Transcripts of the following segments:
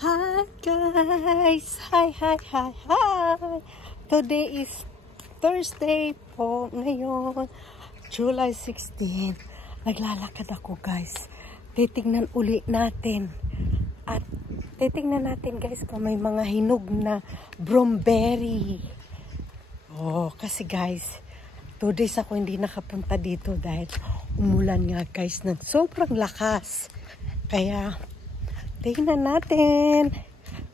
Hi guys! Hi! Today is Thursday po ngayon, July 16. Naglalakad ako guys. Titignan uli natin. At titignan natin guys kung may mga hinog na bromberry. Oh, kasi guys, 2 days ako hindi nakapunta dito dahil umulan nga guys ng sobrang lakas. Kaya tingnan natin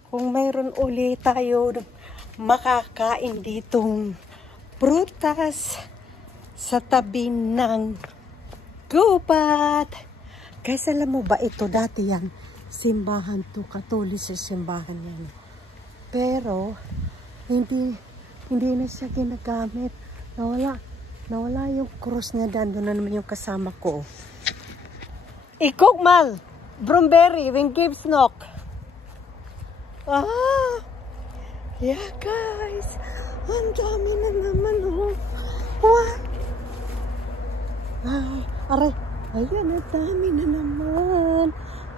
kung mayroon ulit tayo makakain ditong prutas sa tabi ng gubat. Guys, alam mo ba ito dati yan? Simbahan to, Katolik sa simbahan yan. Pero hindi na siya ginagamit. Nawala yung cross niya dyan. Doon na naman yung kasama ko. Ikukmal! Bromberry, when gives knock. Yeah guys. Ang dami na naman oh. What? Aray. Ayan, ang dami na naman.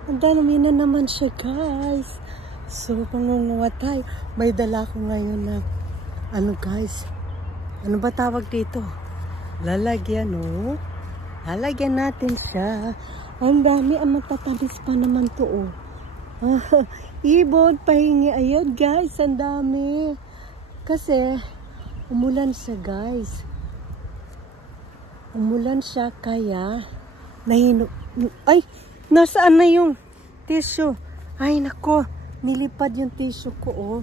Ang dami na naman siya guys. So, pangunguha tayo. May dala ko ngayon na ano guys. Ano ba tawag dito? Lalagyan oh. Lalagyan natin siya. Ang dami, ang matatamis pa naman to oh. Ibon, pahingi. Ayun guys, ang dami. Kasi, umulan siya guys. Umulan siya kaya, ay, nasaan na yung tissue? Ay, nako, nilipad yung tissue ko oh.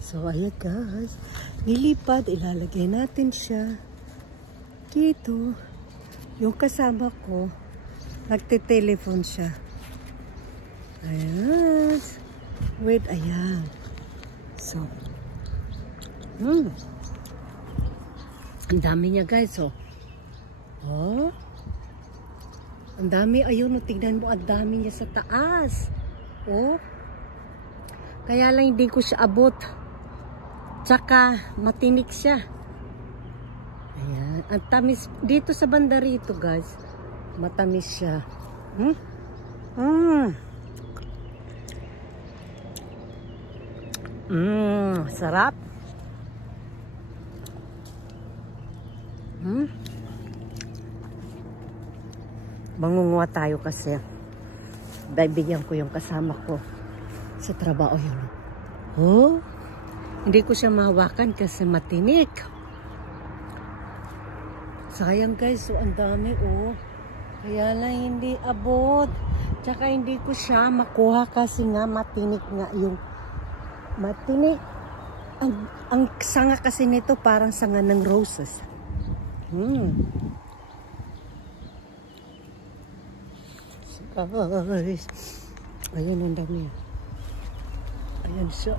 So, ayan guys. Nilipad, ilalagay natin siya. Dito. Yung kasama ko, nagte-telephone siya. Ayan. Wait, ayan. So. Ang dami niya guys, oh. Oh. Ang dami. Ayun, tignan mo, ang dami niya sa taas. Oh. Kaya lang hindi ko siya abot. Tsaka, matinik siya. Ayan. Ang tamis. Dito sa banda rito, guys. Matamis siya. Sarap. Mangunguha tayo kasi. Bibigyan ko yung kasama ko sa trabaho yun. Oh, hindi ko siya mahawakan kasi matinik. Sayang guys, so ang dami oh. Kaya lang hindi abot. Tsaka hindi ko siya makuha kasi nga matinik nga yung matinik. Ang sanga kasi nito parang sanga ng roses. Guys. Ayun ang dami. Ayan siya.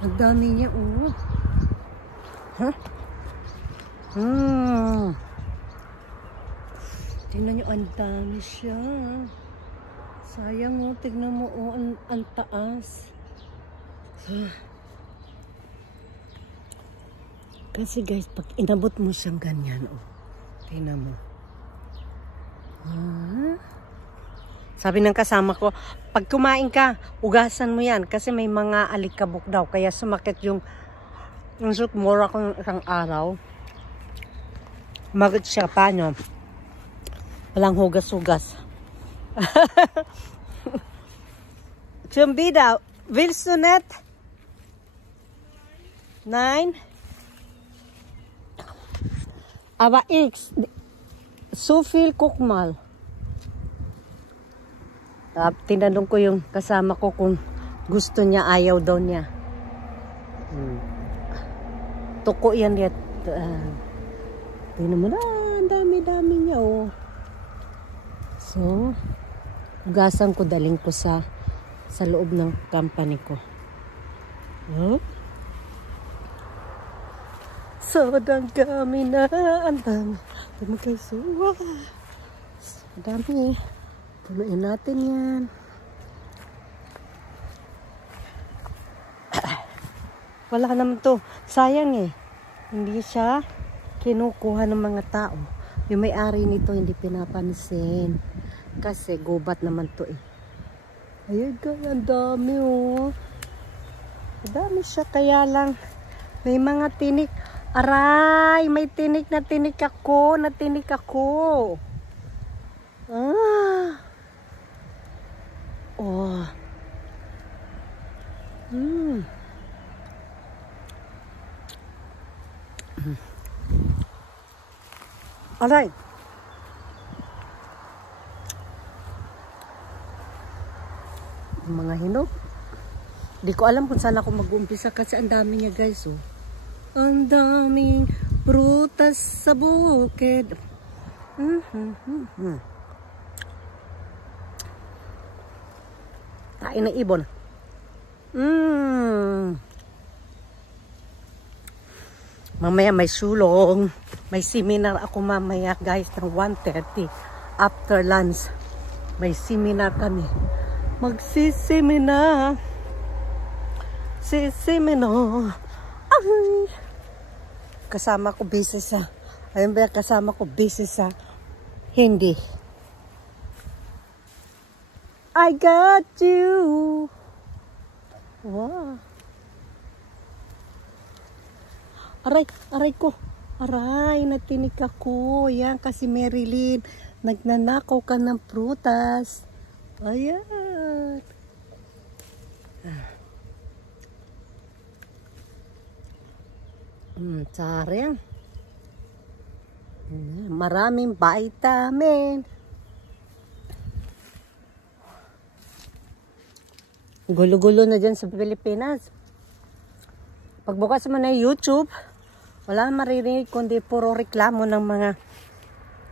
Ang dami niya oh. Tingnan nyo, ang dami siya. Sayang oh, tignan mo oh, ang taas. Kasi guys, pag inabot mo siyang ganyan oh. Tingnan mo. Sabi ng kasama ko, pag kumain ka, ugasan mo yan. Kasi may mga alikabok daw. Kaya sumakit yung sukmura ko isang araw. Magot siya. Paano? Walang hugas-hugas. Chumbida, Wilsonet? 9? Aba X. Sufil Kukmal. Tinanong ko yung kasama ko kung gusto niya, ayaw daw niya. Tuko yan yet. Tingnan mo na, ang dami-dami niya oh. So, ugasan ko, daling ko sa loob ng company ko. So, ang dami na. Ang dami. Ang guys, wow. Ang dami. Punuin natin yan. Wala naman to. Sayang eh. Hindi siya kinukuha ng mga tao. Yung may-ari nito hindi pinapansin. Kasi gubat naman to eh. Ayun guys, ang dami oh. Ang dami siya, kaya lang may mga tinik. Aray, may tinik na tinik ako. Ah. Oh. Aray. Mga hinog. Di ko alam kung saan ako mag-uumpisa kasi ang dami niya guys oh. Ang daming prutas sa bukid. Kain ng ibon. Mamaya may sulong. May seminar ako mamaya guys ng 1:30. After lunch. May seminar kami. Magsiseminar. Seminar. Ay. Kasama ko busy sa hindi. I got you. Wow. Aray ko. Aray, natinig ako. Yan, kasi Marilyn, nagnanakaw ka ng prutas. Ayan. Sayang. Maraming vitamin. Gulo-gulo na dyan sa Pilipinas. Pagbukas mo na YouTube, wala maririnig kundi puro reklamo ng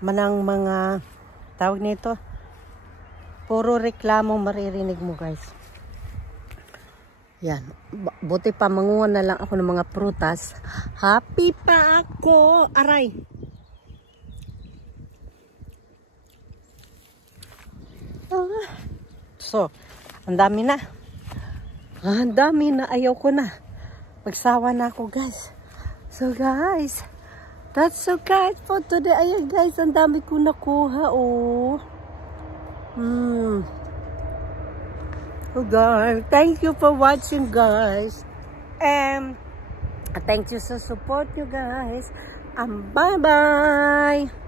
mga tawag nito. Puro reklamo maririnig mo guys. Yan. Buti pa manguha na lang ako ng mga prutas. Happy pa ako. Aray. So, ang dami na. Ang dami na. Ayaw ko na. Magsawa na ako guys. So guys, that's so guys for today. Ayan guys, ang dami ko nakuha oh. So guys, thank you for watching guys. And thank you sa support you guys. Bye bye.